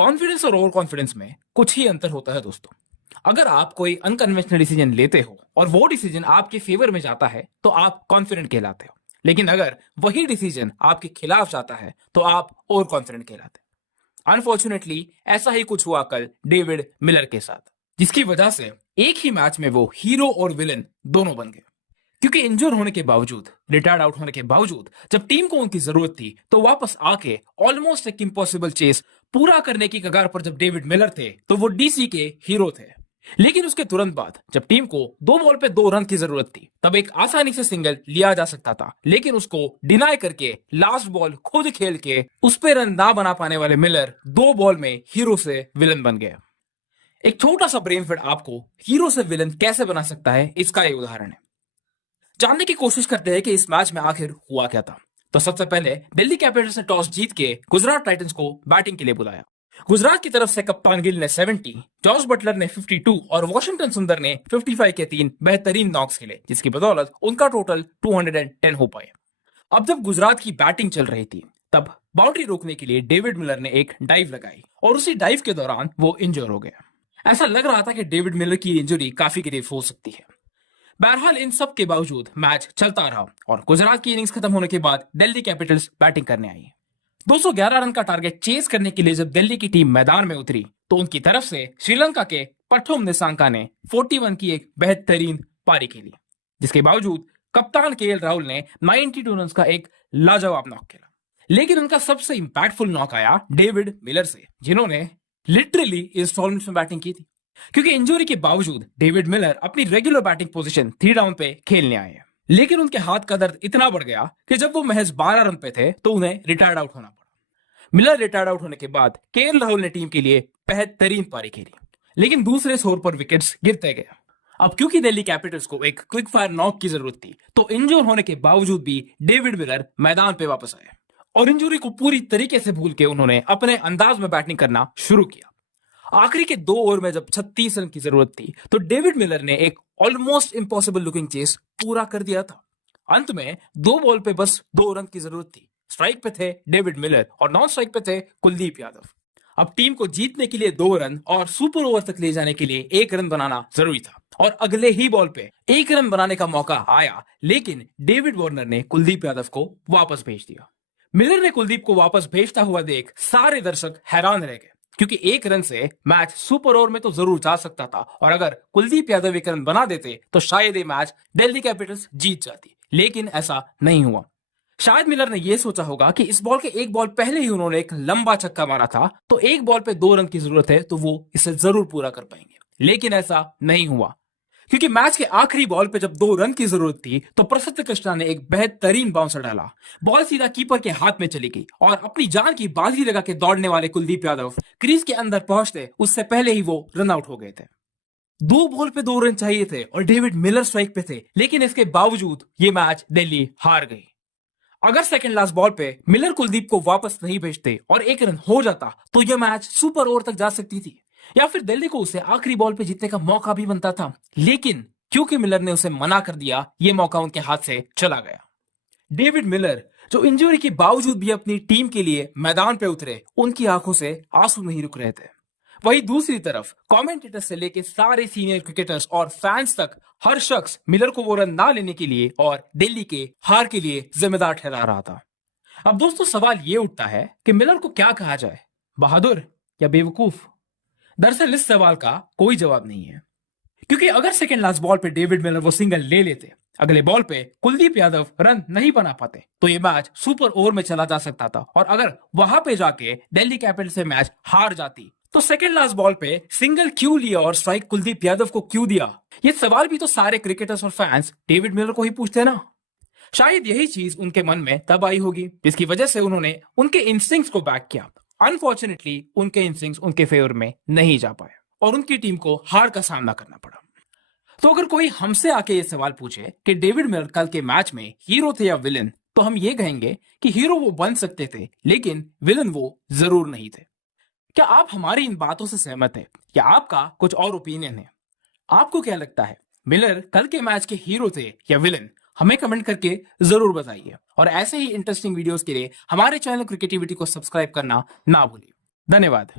Confidence और over confidence में कुछ ही अंतर होता है दोस्तों। अगर आप कोई अनकन्वेंशनल डिसीजन लेते हो और वो डिसीजन आपके फेवर में जाता है तो आप कॉन्फिडेंट कहलाते हो, लेकिन अगर वही डिसीजन आपके खिलाफ जाता है तो आप ओवर कॉन्फिडेंट कहलाते हो। अनफॉर्चुनेटली ऐसा ही कुछ हुआ कल डेविड मिलर के साथ, जिसकी वजह से एक ही मैच में वो हीरो और विलन दोनों बन गए। क्योंकि इंजर होने के बावजूद, रिटायर्ड आउट होने के बावजूद, जब टीम को उनकी जरूरत थी तो वापस आके ऑलमोस्ट एक इम्पॉसिबल चेस पूरा करने की कगार पर जब डेविड मिलर थे तो वो डीसी के हीरो थे। लेकिन उसके तुरंत बाद जब टीम को 2 बॉल पे 2 रन की जरूरत थी तब एक आसानी से सिंगल लिया जा सकता था, लेकिन उसको डिनाई करके लास्ट बॉल खुद खेल के उस पे रन ना बना पाने वाले मिलर 2 बॉल में हीरो से विलन बन गए। एक छोटा सा ब्रेन फिट आपको हीरो से विलन कैसे बना सकता है, इसका एक उदाहरण है। जानने की कोशिश करते हैं कि इस मैच में आखिर हुआ क्या था। तो सबसे पहले दिल्ली कैपिटल्स ने टॉस जीत के गुजरात टाइटंस को बैटिंग के लिए बुलाया। गुजरात की तरफ से कप्तान गिल ने 70, जॉस बटलर ने 52 और वॉशिंगटन सुंदर ने 55 के 3 बेहतरीन नॉक्स खेले, जिसकी बदौलत उनका टोटल 210 हो पाए। अब जब गुजरात की बैटिंग चल रही थी तब बाउंड्री रोकने के लिए डेविड मिलर ने एक डाइव लगाई और उसी डाइव के दौरान वो इंजर हो गया। ऐसा लग रहा था कि डेविड मिलर की इंजरी काफी करीब हो सकती है। बहरहाल इन सब के बावजूद मैच चलता रहा और गुजरात की इनिंग्स खत्म होने के बाद दिल्ली कैपिटल्स बैटिंग करने आई। 211 रन का टारगेट चेस करने के लिए जब दिल्ली की टीम मैदान में उतरी तो उनकी तरफ से श्रीलंका के पठुम निसांका ने 41 की एक बेहतरीन पारी खेली, जिसके बावजूद कप्तान केएल राहुल ने 92 रन का एक लाजवाब नॉक खेला। लेकिन उनका सबसे इंपैक्टफुल नॉक आया डेविड मिलर से, जिन्होंने लिटरली इस टूर्नामेंट में बैटिंग की थी। क्योंकि इंजरी के बावजूद डेविड मिलर अपनी रेगुलर बैटिंग पोजीशन 3 डाउन पे खेलने आए, लेकिन उनके हाथ का दर्द इतना बढ़ गया कि जब वो महज 12 रन पे थे तो उन्हें रिटायर्ड आउट होना पड़ा। मिलर रिटायर्ड आउट होने के बाद केएल राहुल ने टीम के लिए बेहतरीन पारी खेली, लेकिन दूसरे छोर पर विकेट्स गिरते गए। अब क्योंकि दिल्ली कैपिटल्स को एक क्विक फायर नॉक की जरूरत थी तो इंजर होने के बावजूद भी डेविड मिलर मैदान पे वापस आए और इंजरी को पूरी तरीके से भूल के उन्होंने अपने अंदाज में बैटिंग करना शुरू किया। आखिरी के 2 ओवर में जब 36 रन की जरूरत थी तो डेविड मिलर ने एक ऑलमोस्ट इम्पॉसिबल लुकिंग चेस पूरा कर दिया था। अंत में 2 बॉल पे बस 2 रन की जरूरत थी। स्ट्राइक पे थे डेविड मिलर और नॉन स्ट्राइक पे थे कुलदीप यादव। अब टीम को जीतने के लिए 2 रन और सुपर ओवर तक ले जाने के लिए 1 रन बनाना जरूरी था और अगले ही बॉल पे 1 रन बनाने का मौका आया, लेकिन डेविड वार्नर ने कुलदीप यादव को वापस भेज दिया। मिलर ने कुलदीप को वापस भेजता हुआ देख सारे दर्शक हैरान रह गए, क्योंकि 1 रन से मैच सुपर ओवर में तो जरूर जा सकता था और अगर कुलदीप यादव 1 रन बना देते तो शायद ये मैच दिल्ली कैपिटल्स जीत जाती, लेकिन ऐसा नहीं हुआ। शायद मिलर ने यह सोचा होगा कि इस बॉल के 1 बॉल पहले ही उन्होंने एक लंबा छक्का मारा था तो 1 बॉल पे 2 रन की जरूरत है तो वो इसे जरूर पूरा कर पाएंगे, लेकिन ऐसा नहीं हुआ। क्योंकि मैच के आखिरी बॉल पे जब 2 रन की जरूरत थी तो प्रसिद्ध कृष्णा ने एक बेहतरीन बाउंसर डाला। बॉल सीधा कीपर के हाथ में चली गई और अपनी जान की बाजी लगा के दौड़ने वाले कुलदीप यादव क्रीज के अंदर पहुंचते उससे पहले ही वो रन आउट हो गए थे। 2 बॉल पे 2 रन चाहिए थे और डेविड मिलर स्ट्राइक पे थे, लेकिन इसके बावजूद ये मैच दिल्ली हार गई। अगर सेकंड लास्ट बॉल पे मिलर कुलदीप को वापस नहीं भेजते और 1 रन हो जाता तो यह मैच सुपर ओवर तक जा सकती थी या फिर दिल्ली को उसे आखिरी बॉल पे जीतने का मौका भी बनता था, लेकिन क्योंकि मिलर ने उसे मना कर दिया यह मौका उनके हाथ से चला गया। डेविड मिलर जो इंजरी के बावजूद भी अपनी टीम के लिए मैदान पे उतरे, उनकी आंखों से आंसू नहीं रुक रहे थे। वहीं दूसरी तरफ कमेंटेटर्स से लेकर सारे सीनियर क्रिकेटर्स और फैंस तक हर शख्स मिलर को वो रन ना लेने के लिए और दिल्ली के हार के लिए जिम्मेदार ठहरा रहा था। अब दोस्तों सवाल ये उठता है कि मिलर को क्या कहा जाए, बहादुर या बेवकूफ? दरअसल इस सवाल का कोई जवाब नहीं है, क्योंकि अगर सेकंड लास्ट बॉल पे डेविड मिलर वो सिंगल ले लेते, अगले बॉल पे कुलदीप यादव रन नहीं बना पाते तो ये मैच सुपर ओवर में चला जा सकता था और अगर वहां पे जाके दिल्ली कैपिटल्स से मैच हार जाती तो सेकंड लास्ट बॉल पे सिंगल क्यों लिया और स्ट्राइक कुलदीप यादव को क्यों दिया? ये सवाल भी तो सारे क्रिकेटर्स और फैंस डेविड मिलर को ही पूछते ना। शायद यही चीज उनके मन में तब आई होगी जिसकी वजह से उन्होंने उनके इंस्टिंक्ट्स को बैक किया। अनफॉर्चुनेटली उनके इंस्टिंक्ट्स उनके फेवर में नहीं जा पाए और उनकी टीम को हार का सामना करना पड़ा। तो अगर कोई हमसे आके ये सवाल पूछे कि डेविड मिलर कल के मैच में हीरो थे या विलन, तो हम ये कहेंगे कि हीरो वो बन सकते थे लेकिन विलन वो जरूर नहीं थे। क्या आप हमारी इन बातों से सहमत हैं या आपका कुछ और ओपिनियन है? आपको क्या लगता है, मिलर कल के मैच के हीरो थे या विलन? हमें कमेंट करके जरूर बताइए और ऐसे ही इंटरेस्टिंग वीडियोस के लिए हमारे चैनल क्रिकेटिविटी को सब्सक्राइब करना ना भूलिए। धन्यवाद।